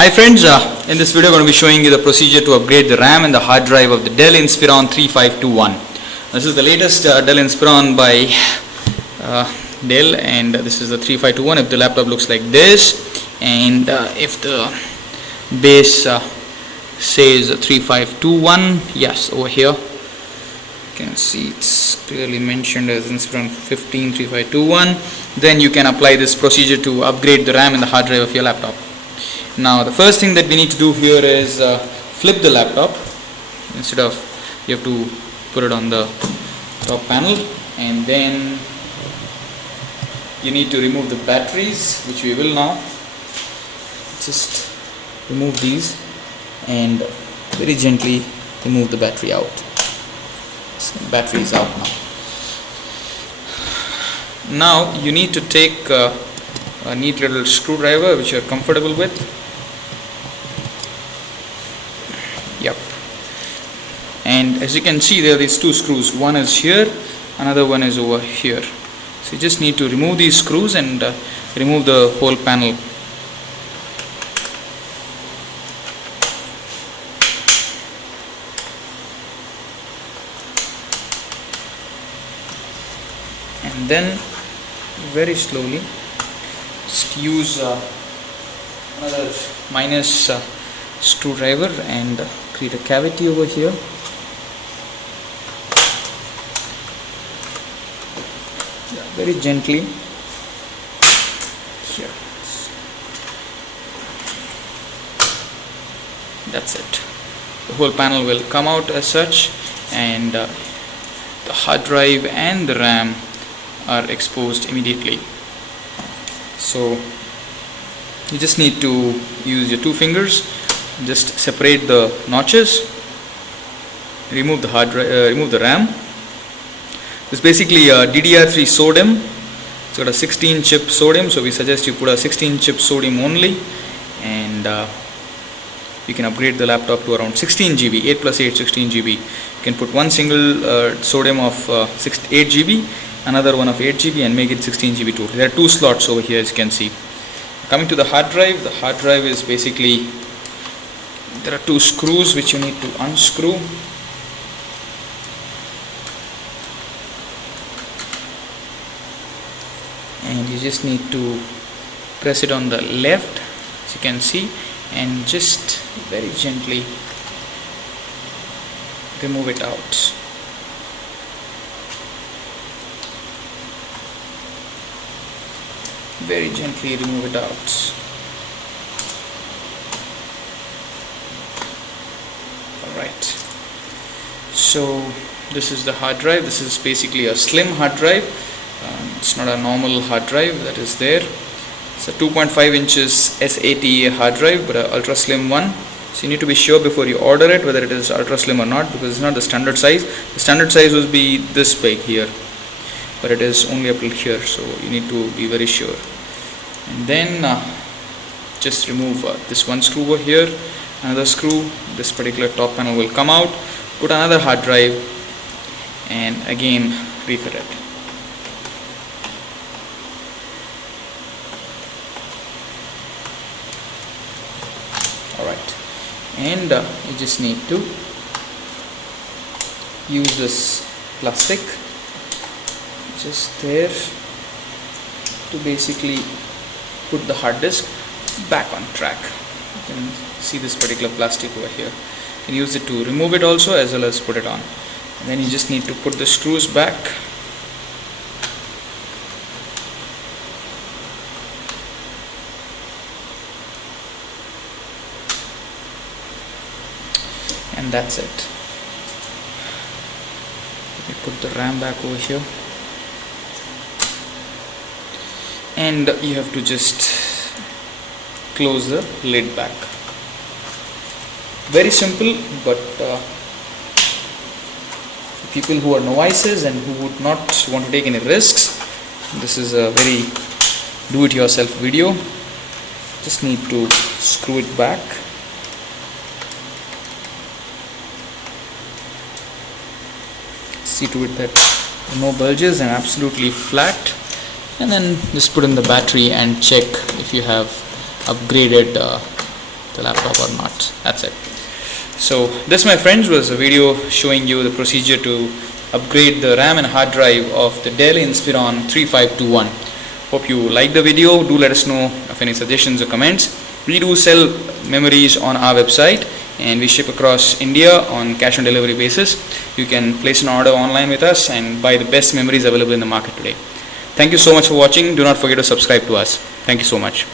Hi friends, in this video I'm going to be showing you the procedure to upgrade the RAM and the hard drive of the Dell Inspiron 3521. This is the latest Dell Inspiron by Dell, and this is the 3521. If the laptop looks like this, and if the base says 3521, yes, over here you can see it's clearly mentioned as Inspiron 15 3521. Then you can apply this procedure to upgrade the RAM and the hard drive of your laptop. Now the first thing that we need to do here is flip the laptop. Instead of, you have to put it on the top panel, and then you need to remove the batteries, which we will now. Just remove these and very gently remove the battery out. So the battery is out now. Now you need to take a neat little screwdriver which you are comfortable with. Yep. And as you can see, there are these two screws. One is here, another one is over here. So you just need to remove these screws and remove the whole panel. And then very slowly just use another minus screwdriver and create a cavity over here. Very gently here. That's it. The whole panel will come out as such, and the hard drive and the RAM are exposed immediately. So you just need to use your two fingers, just separate the notches, remove the hard drive, remove the RAM. This is basically a DDR3 SODIMM. It's got a 16 chip SODIMM, so we suggest you put a 16 chip SODIMM only, and you can upgrade the laptop to around 16 GB, 8 plus 8, 16 GB. You can put one single SODIMM of 8 GB, another one of 8 GB, and make it 16 GB too. There are two slots over here, as you can see. Coming to the hard drive is basically, there are two screws which you need to unscrew. And you just need to press it on the left, as you can see, and just very gently remove it out. Very gently remove it out. Alright, so this is the hard drive. This is basically a slim hard drive. It's not a normal hard drive that is there. It's a 2.5 inches SATA hard drive, but an ultra slim one. So you need to be sure before you order it whether it is ultra slim or not, because it's not the standard size. The standard size would be this big here, but it is only up till here, so you need to be very sure. And then just remove this one screw over here, another screw. This particular top panel will come out. Put another hard drive and again refit it. Alright, and you just need to use this plastic just there to basically put the hard disk back on track. You can see this particular plastic over here. You can use it to remove it also, as well as put it on. And then you just need to put the screws back. And that's it. Let me put the RAM back over here. And you have to just close the lid back. Very simple, but for people who are novices and who would not want to take any risks, this is a very do-it-yourself video. Just need to screw it back. See to it that there are no bulges and absolutely flat. And then just put in the battery and check if you have upgraded the the laptop or not. That's it. So this, my friends, was a video showing you the procedure to upgrade the RAM and hard drive of the Dell Inspiron 3521. Hope you like the video. Do let us know of any suggestions or comments. We do sell memories on our website, and we ship across India on cash on delivery basis. You can place an order online with us and buy the best memories available in the market today. Thank you so much for watching. Do not forget to subscribe to us. Thank you so much.